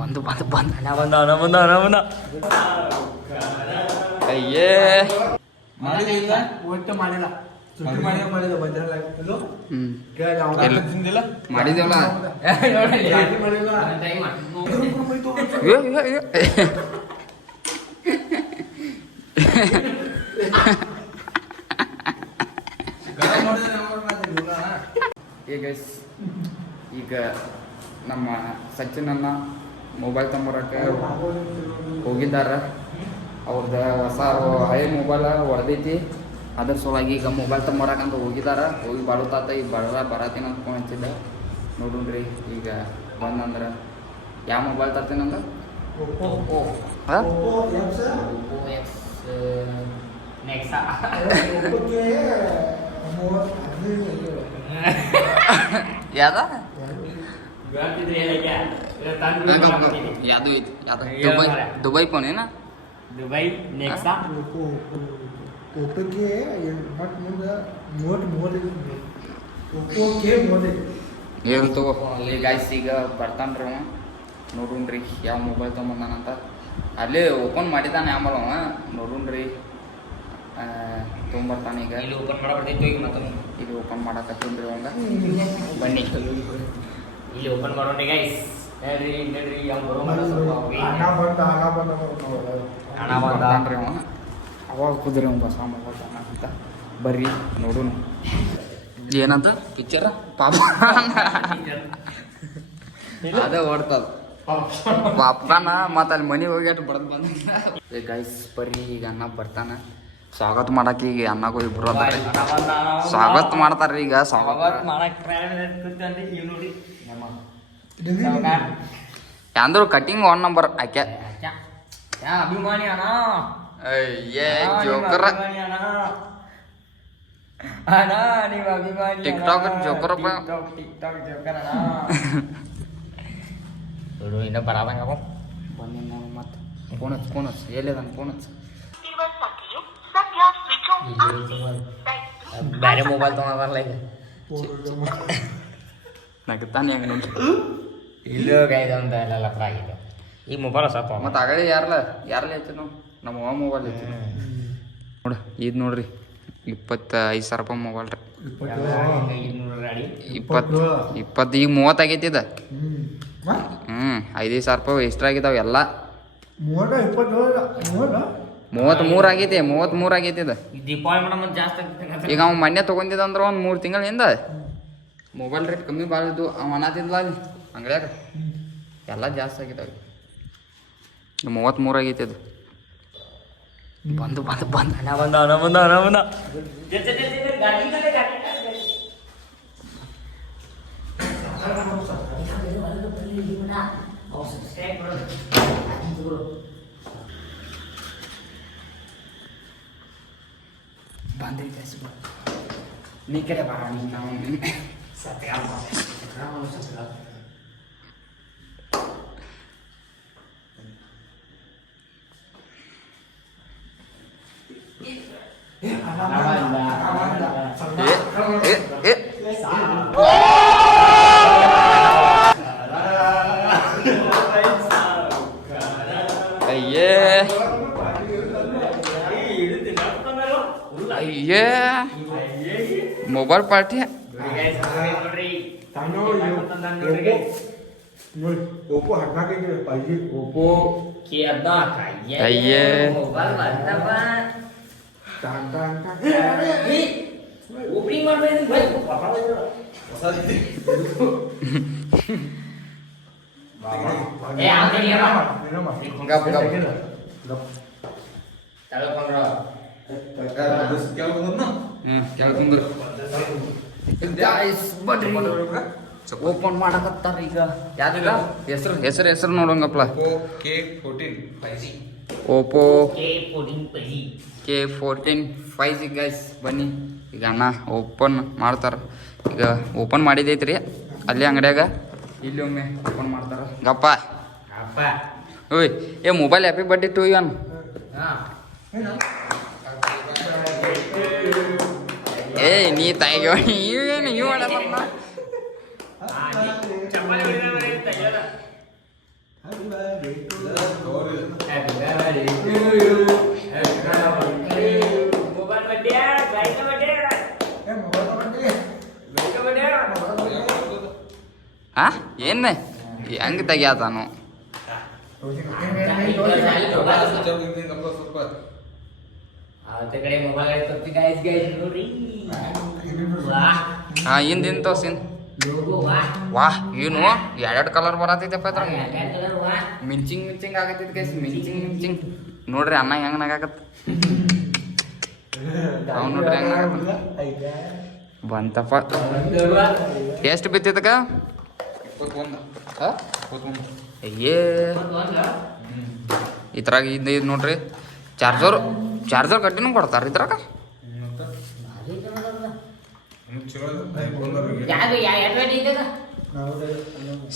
ಬಂದು ಬಂದು ಬಂದು ಅಣ್ಣ ಅಯ್ಯೇ ಮಾಡಿಲ್ಲ ಒಟ್ಟು ಮಾಡಿಲ್ಲ ಮಾಡಿದೇವಲ್ಲ ಈಗ ನಮ್ಮ ಸಚಿನನ್ನ ಮೊಬೈಲ್ ತೊಂಬರಕ್ಕೆ ಹೋಗಿದ್ದಾರ. ಅವ್ರದ್ದು ಹೊಸ ಹಳೆ ಮೊಬೈಲ್ ಹೊಡೆದೈತಿ, ಅದ್ರ ಸಲುವಾಗಿ ಈಗ ಮೊಬೈಲ್ ತೊಂಬರಕ್ಕಂತ ಹೋಗಿದಾರ. ಹೋಗಿ ಬಾಳುತ್ತಾತ ಈಗ ಬರತ್ತೀನಿ ಅಂತ ಫೋನ್ ಹಚ್ಚಿದ್ದ. ನೋಡ್ರಿ ಈಗ ಬಂದಂದ್ರೆ ಯಾವ ಮೊಬೈಲ್ ತರ್ತೀನಂದ್ರೆ Oppo X Nexa. ಯಾವ್ದ ಯಾವ್ದು ದುಬೈ ಫೋನ್ ಏನ Dubai Nexa. ಏನು ತಗೋ ಅಲ್ಲಿ ಗಾಯ್ಸ್ ಈಗ ಬರ್ತಾನ್ರಿ ಅವ. ನೋಡ್ರಿ ಯಾವ ಮೊಬೈಲ್ ತೊಗೊಂಬಂದಾನಂತ ಅಲ್ಲೇ ಓಪನ್ ಮಾಡಿದ್ದಾನೆ. ಆಮೇಲೆ ಅವ ನೋಡ್ರಿ ತೊಗೊಂಬರ್ತಾನೆ. ಈಗ ಇಲ್ಲಿ ಓಪನ್ ಮಾಡಬಾರ್ದೈತು ಈಗ ಮತ್ತೆ ಈಗ ಓಪನ್ ಮಾಡಕತ್ತೀನ್ರಿ ಅವಂಗ. ಬನ್ನಿ ಇಲ್ಲಿ ಓಪನ್ ಮಾಡೋಣ ಗೈಸ್. ನಡ್ರಿ ಯಾವ ಬರೋ ಹಣ ಬರ್ತಾನ್ರಿ ಅವ. ಅವಾಗ ಕುದ್ರಿ ಅವ ಹೊಸ ಮೊಬೈಲ್ ಅಂತ. ಬರ್ರಿ ನೋಡೋಣ ಏನಂತ ಪಿಕ್ಚರ್ ಪಾಪ ಅದೇ ಓಡ್ತದ ಪಾಪ್ಕಾರ್ನ ಮತ್ತು ಅಲ್ಲಿ ಮನೆಗೆ ಹೋಗಿ ಅಷ್ಟು ಬಡ್ದು ಬಂದ. ಗೈಸ್ ಬರ್ರಿ ಈಗ ಅಣ್ಣ ಬರ್ತಾನ. ಸ್ವಾಗತ ಮಾಡಕ್ಕೆ ಈಗ ಅಣ್ಣಗೂ ಇಬ್ರು ಸ್ವಾಗತ ಮಾಡ್ತಾರ್ರಿ. ಈಗ ಸ್ವಾಗತ ಅಂದ್ರು ಕಟಿಂಗ್ 1 ನಂಬರ್ ಆಕೆ ಅಭಿಮಾನಿ ಅಣ್ಣ. ಏ ಜೋಕರ ಅಣ್ಣ ನೀವು ಅಭಿಮಾನಿ. ಟಿಕ್ಟಾಕ್ ಜೋಕರಪ್ಪ. ಟಿಕ್ಟಾಕ್ ಜೋಕರ್ ಅಣ್ಣ. ನೋಡು ಇನ್ನ ಬರಾದಂಗಪ್ಪ ಬನ್ನಿ ನಾನು ಮತ್ತೆ ಫೋನ್ ಹಚ್ಚ ಎಲ್ಲಿದಾನ ಫೋನ್ ಹಚ್ಚ. ಬೇರೆ ಮೊಬೈಲ್ ತೊಗೊಂಡಲ್ಲ ಈಗ ನಗ್ತಾನೆ ಹೆಂಗೆ ನೋಡ್ರಿ. ಇಲ್ಲೂ ಗೈದು ಅಂತ ಎಲ್ಲ ಆಗಿದೆ ಈ ಮೊಬೈಲ್ ಸ್ವಲ್ಪ ಮತ್ತು ಆಗಲೇ ಯಾರಲ್ಲೇ ಐತಿ ನಾವು ನಮ್ಮ ಅವ್ವ ಮೊಬೈಲ್ ಐತಿ ನೋಡು. ಇದು ನೋಡ್ರಿ 25,000 ರೂಪಾಯಿ ಮೊಬೈಲ್ ರೀ. 20 ಈಗ 30 ಆಗೈತಿ ಇದು. 5,000 ರೂಪಾಯಿ ಎಕ್ಸ್ಟ್ರಾ ಆಗಿದಾವೆ ಎಲ್ಲ. 33 ಆಗೈತಿ 33 ಆಗೈತಿ ಇದು. ದೀಪಾವಳಿ ಮೇಡಮ್ ಜಾಸ್ತಿ ಆಗ್ತದೆ. ಈಗ ಅವ್ನು ಮೊನ್ನೆ ತೊಗೊಂಡಿದ್ದಂದ್ರೆ ಒಂದು 3 ತಿಂಗಳಿಂದ ಮೊಬೈಲ್ ರೇಟ್ ಕಮ್ಮಿ ಭಾಳ ಇದ್ದು. ಅವ ಅನ್ನತಿದ್ಲ ಅಲ್ಲಿ ಅಂಗಡ್ಯಾಗ ಎಲ್ಲ ಜಾಸ್ತಿ ಆಗಿದ್ದಾವೆ. 33 ಆಗೈತಿ ಅದು. ಬಂದು ಬಂದು ಬಂದು ಹಣ ಬಂದ ಬಂದ್ರಿ ನೀ ಕಡೆ ಬರ ನಾವು ಅಯ್ಯೇ ಅಯ್ಯೇ ಮೊಬೈಲ್ ಪಾರ್ಟಿ ओप्पो हटना के पाहिजे. ओप्पो के अद्दा अय्ये मोबाइल बंदवा टान टान टान ओपनिंग ಮಾಡಬೇಕು ಬೈ ಹೊಸ ಇದೆ ಏ ಆಂತನಿಯರ ಗಪ್ ಗಪ್ ತಳಕೊಂಡ್ರ ಕೇಳ್ಕೊಂಡ್ರು ಗಾಯ್ಸ್ ಬಡ್ರಿ ಓಪನ್ ಮಾಡಕತ್ತಾರ ಈಗ. ಯಾವ್ದಿಲ್ಲ ಹೆಸರು ನೋಡಂಗಪ್ಲ. ಓಪೋ K14 5G ಗೈಸ್ ಬನ್ನಿ ಈಗ ಅಣ್ಣ ಓಪನ್ ಮಾಡ್ತಾರ. ಈಗ ಓಪನ್ ಮಾಡಿದೈತ್ರಿ ಅಲ್ಲಿ ಅಂಗಡ್ಯಾಗ. ಇಲ್ಲಿ ಒಮ್ಮೆ ಓಪನ್ ಮಾಡ್ತಾರ. ಗಪ್ಪ ಓಯ್ ಏ mobile happy birthday to you ಅನ್. ಏ ನೀ ತಾಯಿಗೆ ಏನು ಇವು ಮಾಡಲ್ಲ. Happy birthday to you. Happy birthday to you. Happy birthday. Mobile birthday, guys birthday. Mobile birthday. Guys birthday. ಹಾ ಏನು ಹೆಂಗೆ ತೆಗಿಯಾತಾನು ಆವತ್ತ ಕಡೆ ಮೊಬೈಲ್ ಇರ್ತತಿ ಗೈಸ್ ನೋಡ್ರಿ ವಾಹ್ ಹಾ ಹಿಂದಿನ ತೋರ್ಸಿನ್ ಲೋಗೋ ವಾಹ್ ವಾಹ್ ಏನು ಎರಡೆರಡು ಕಲರ್ ಬರತೈತಪ್ಪ ಇದ್ರ ಕಲರ್ ವಾಹ್ ಮಿಂಚಿಂಗ್ ಆಗತೈತಿ ಗೈಸ್ ಮಿಂಚಿಂಗ್ ನೋಡ್ರಿ ಅನ್ನ ಹೆಂಗ್ ನಗಾಕತ್ತ ಅವ್ ನೋಡ್ರಿ ಹೆಂಗ್ ನಗಾಕತ್ತ ಬಂತಪ್ಪ ಎಷ್ಟು ಬಿತ್ತಿದಕ್ಕ ಅಯ್ಯೇ ಇದ್ರಾಗ ಇದು ನೋಡ್ರಿ ಚಾರ್ಜರ್ ಕಟ್ಟಿನೂ ಕೊಡ್ತಾರ ಇದ್ರಾಗ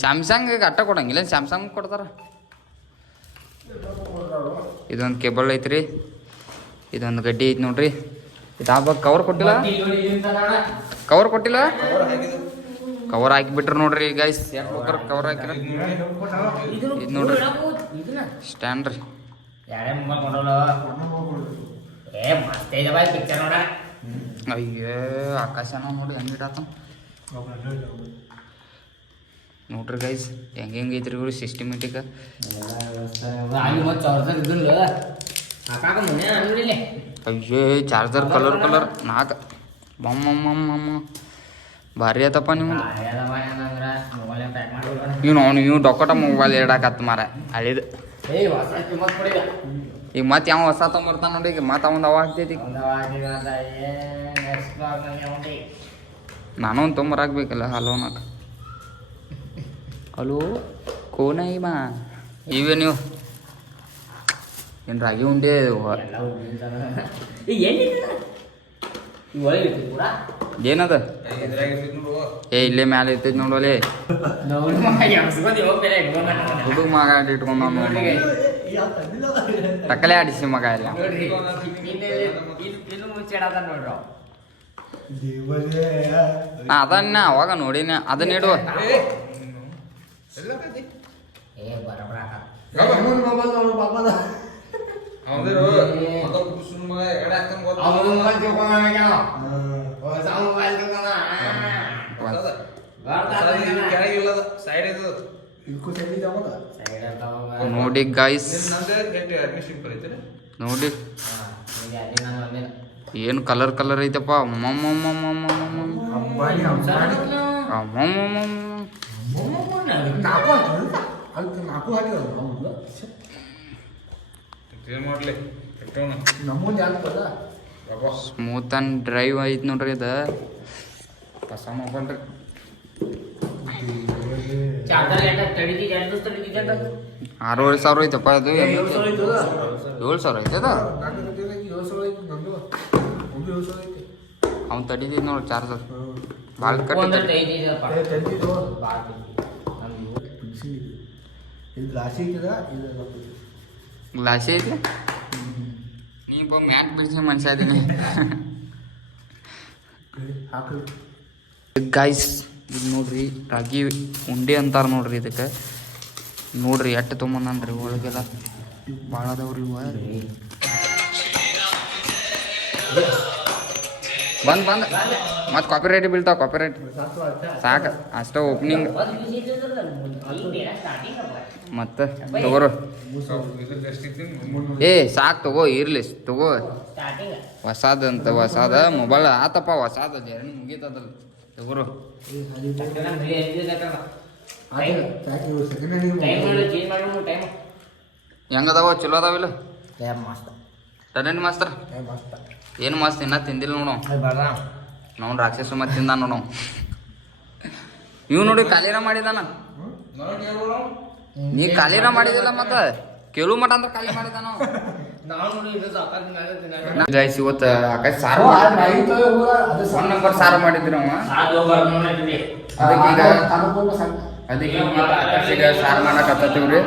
ಸ್ಯಾಮ್ಸಂಗ್ ಅಟ್ಟ ಕೊಡಂಗಿಲ್ಲ ಸ್ಯಾಮ್ಸಂಗ್ ಕೊಡ್ತಾರ ಇದೊಂದು ಕೇಬಲ್ ಐತ್ರಿ ಇದೊಂದು ಗಡ್ಡಿ ಐತಿ ನೋಡ್ರಿ ಇದಾಗ ಕವರ್ ಕೊಟ್ಟಿಲ್ಲ ಕವರ್ ಹಾಕಿಬಿಟ್ರು ನೋಡ್ರಿ ಗೈಸ್ ಕವರ್ ಹಾಕಿರ ಇದು ನೋಡ್ರಿ ಸ್ಟ್ಯಾಂಡ್ ರೀ ಅಯ್ಯೋ ಆಕಾಶನ ನೋಡಿ ಹೆಂಗಿಡಾತ ನೋಡ್ರಿ ಗೈಸ್ ಹೆಂಗೆ ಐತ್ರಿ ಇವ್ರು ಸಿಸ್ಟಮೆಟಿಕ್ ಅಯ್ಯೋ ಚಾರ್ಜರ್ ಕಲರ್ ನಾಲ್ಕು ಬಮ್ಮ ಭಾರಿ ಆತಪ್ಪ ನೀವು ಇವ್ ಡೊಕ್ಕಟ ಮೊಬೈಲ್ ಇಡಾಕತ್ತ ಮಾರ ಹಳಿದು ಈಗ ಮತ್ತೆ ಯಾವ ಹೊಸ ತೊಗೊಂಬರ್ತಾನ ನೋಡಿ ಈಗ ಮತ್ತೆ ಅವಂದು ಅವ ಆಗ್ತೈತಿ ನಾನು ಒಂದು ತೊಗೊಂಬರಾಕ್ಬೇಕಲ್ಲ ಹಲೋನಾಗ ಹಲೋ ಕೋನ ಬಾ ಇವೇ ನೀವು ಏನು ರಾಗಿ ಉಂಡೆ ಏನದ ಏ ಇಲ್ಲೇ ಮ್ಯಾಲೆ ಇರ್ತೈತಿ ನೋಡೋಲೆ ಹುಡುಗ ಮಗ ಇಟ್ಕೊಂಡ ಟಕಲೆ ಆಡಿಸಿ ಮಗ ಎಲ್ಲ ಅದನ್ನ ಅವಾಗ ನೋಡಿನ ಅದನ್ನ ಇಡುವ ನೋಡಿ ಗೈಸ್ ನೋಡಿ ಏನು ಕಲರ್ ಐತಪ್ಪ ಸ್ಮೂತ್ ಅಂಡ್ ಡ್ರೈವ್ ಐತ್ ನೋಡ್ರಿ ಇದು ಹೊಸ ಮೊಬೈಲ್ ರೀ 6,500 ಐತಪ್ಪ ಅದು 7,000 ಐತದ ಅವ್ನು ತಡಿದಿದ್ ನೋಡಿ ಚಾರ್ಜರ್ ಭಾಳ ಕಟ್ಟಿ ಗ್ಲಾಸಿ ಐತಿ ನೀ ಮ್ಯಾಟ್ ಬಿಡಿಸಿ ಮನುಷ್ಯ ಇದೀನಿ ಗೈಸ್ ಇದು ನೋಡ್ರಿ ರಾಗಿ ಉಂಡೆ ಅಂತಾರ ನೋಡ್ರಿ ಇದಕ್ಕೆ ನೋಡ್ರಿ ಎಟ್ಟು ತೊಗೊಂಬಂದ್ರಿ ಒಳಗೆಲ್ಲ ಭಾಳ ಅದಾವ್ರಿ ಇವ ಬಂದ್ ಮತ್ತೆ ಕಾಪಿ ರೈಟ್ ಬೀಳ್ತಾವ ಕಾಪಿ ರೈಟ್ ಸಾಕು ಅಷ್ಟೇ ಓಪನಿಂಗ್ ಮತ್ತೆ ತಗೋರು ಏ ಸಾಕು ತಗೋ ಇರ್ಲಿ ತಗೋ ಹೊಸಾದ ಮೊಬೈಲ್ ಆತಪ್ಪ ಹೊಸಾದ ಜರ್ನಿ ಮುಗೀತದಲ್ಲ ತಗೋರು ಹೆಂಗದಾವ ಚಲೋ ಅದಾವಿಲ್ಲ ಟೆನೆಂಟ್ ಮಾಸ್ತರ್ ಏನು ಮಸ್ತ್ ಇನ್ನ ತಿಂದಿಲ್ಲ ನೋಡು ನಾವು ರಾಕ್ಷಸ ಮತ್ತೆ ತಿಂದ ನೋಡು ಇವ್ ನೋಡಿ ಕಾಲಿರ ಮಾಡಿದಾನ ನೀ ಕಾಲಿರ ಮಾಡಿದಿಲ್ಲ ಮತ್ತ ಕೇಳು ಮಟ ಅಂತ ಖಾಲಿ ಮಾಡಿದಾನ ಗೈಸ್ ಇವತ್ತು ಆಕಾಶ ಸಾರು ಒನ್ ನಂಬರ್ ಸಾರು ಮಾಡಿದ್ರಿ ಅವ ಅದಕ್ಕೆ ಆಕಾಶಿಗೆ ಸಾರು ಮಾಡಕತ್ತೀವ್ರಿ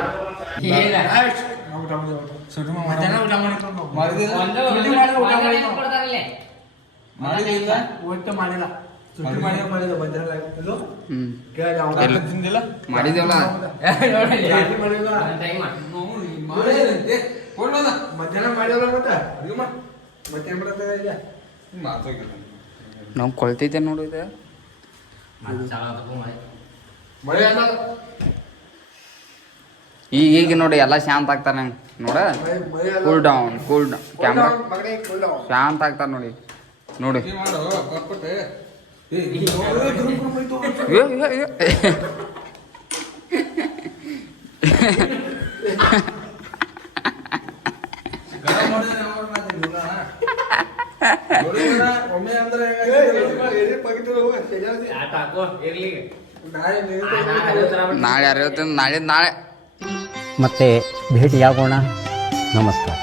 ಸುಟ್ಟಿ ಮಾಡಿದ ಮಧ್ಯಾಹ್ನ ಇದು ಹ್ಞೂ ಕೇಳಿ ಅವ್ನ ಇಲ್ಲ. ತಿಂದಿಲ್ಲ ಮಾಡಿದೇವಲ್ಲ ಜಾಸ್ತಿ ಮಾಡಿಲ್ಲ ಟೈಮ್ ಮಧ್ಯಾಹ್ನ ಮಾಡಿಲ್ಲ ಮತ್ತೆ ಮತ್ತೆ ಏನ್ ಬರ್ತದೆ ಈಗ ನಾವು ಕೊಳ್ತೈತೆ ನೋಡು ಇದು ಮಳೆ ಅಲ್ಲ ಈಗ ನೋಡಿ ಎಲ್ಲ ಶಾಂತ ಆಗ್ತಾರೆ ನೋಡ ಕೂಲ್ ಡೌನ್ ಕ್ಯಾಮ್ರಾ ಮಗನೇ ಕುಳ್ಳ ಶಾಂತ ಆಗ್ತಾರೆ ನೋಡಿ ನೋಡಿ ಏ, ಏ, ಏ. ಒಮ್ಮೆ ಅಂದ್ರೆ ಆಟ ಹಾಕೋ ಇರ್ಲಿ ನಾಳೆ ಯಾರು ನಾಳೆ ಮತ್ತೆ ಭೇಟಿಯಾಗೋಣ ನಮಸ್ಕಾರ